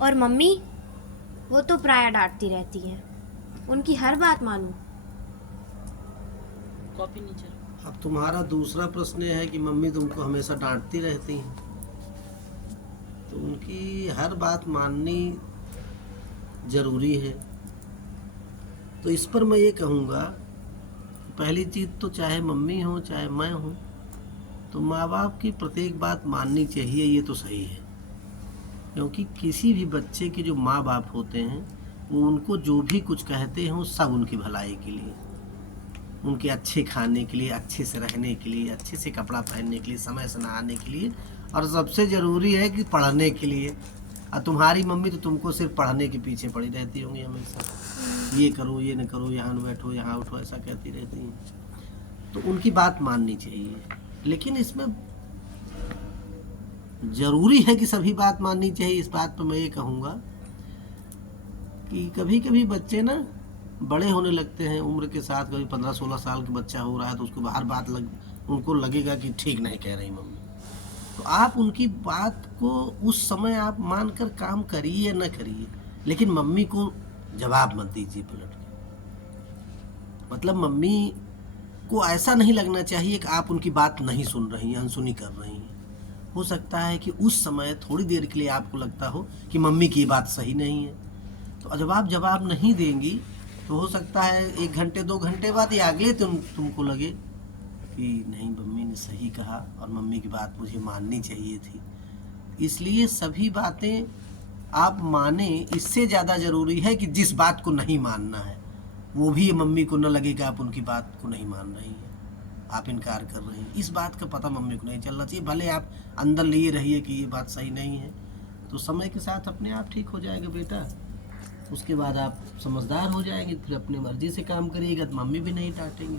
और मम्मी, वो तो प्रायः डांटती रहती हैं, उनकी हर बात मानूं? कॉपी नीचे। अब तुम्हारा दूसरा प्रश्न है कि मम्मी तुमको हमेशा डांटती रहती हैं, तो उनकी हर बात माननी ज़रूरी है। तो इस पर मैं ये कहूँगा, पहली चीज़ तो चाहे मम्मी हो चाहे मैं हूँ, तो माँ बाप की प्रत्येक बात माननी चाहिए, ये तो सही है। क्योंकि किसी भी बच्चे के जो माँ बाप होते हैं, वो उनको जो भी कुछ कहते हैं वो सब उनकी भलाई के लिए, उनके अच्छे खाने के लिए, अच्छे से रहने के लिए, अच्छे से कपड़ा पहनने के लिए, समय से नहाने के लिए, और सबसे ज़रूरी है कि पढ़ने के लिए। और तुम्हारी मम्मी तो तुमको सिर्फ पढ़ने के पीछे पड़ी रहती होंगी हमेशा, ये करो, ये न करो, यहाँ न बैठो, यहाँ उठो, ऐसा कहती रहती हैं। तो उनकी बात माननी चाहिए, लेकिन इसमें ज़रूरी है कि सभी बात माननी चाहिए। इस बात पर मैं ये कहूँगा कि कभी कभी बच्चे ना बड़े होने लगते हैं उम्र के साथ, कभी 15-16 साल का बच्चा हो रहा है तो उसको हर बात उनको लगेगा कि ठीक नहीं कह रही मम्मी। तो आप उनकी बात को उस समय आप मानकर काम करिए या न करिए, लेकिन मम्मी को जवाब मत दीजिए पलट के। मतलब मम्मी को ऐसा नहीं लगना चाहिए कि आप उनकी बात नहीं सुन रही हैं, अनसुनी कर रही हैं। हो सकता है कि उस समय थोड़ी देर के लिए आपको लगता हो कि मम्मी की बात सही नहीं है, तो जब आप जवाब नहीं देंगी तो हो सकता है 1 घंटे 2 घंटे बाद या अगले तुमको लगे कि नहीं, मम्मी ने सही कहा और मम्मी की बात मुझे माननी चाहिए थी। इसलिए सभी बातें आप माने, इससे ज़्यादा ज़रूरी है कि जिस बात को नहीं मानना है वो भी मम्मी को न लगे कि आप उनकी बात को नहीं मान रही हैं, आप इनकार कर रहे हैं। इस बात का पता मम्मी को नहीं चलना चाहिए। भले आप अंदर लिए रहिए कि ये बात सही नहीं है, तो समय के साथ अपने आप ठीक हो जाएगा बेटा। उसके बाद आप समझदार हो जाएंगे, फिर अपनी मर्जी से काम करिएगा तो मम्मी भी नहीं डांटेंगे।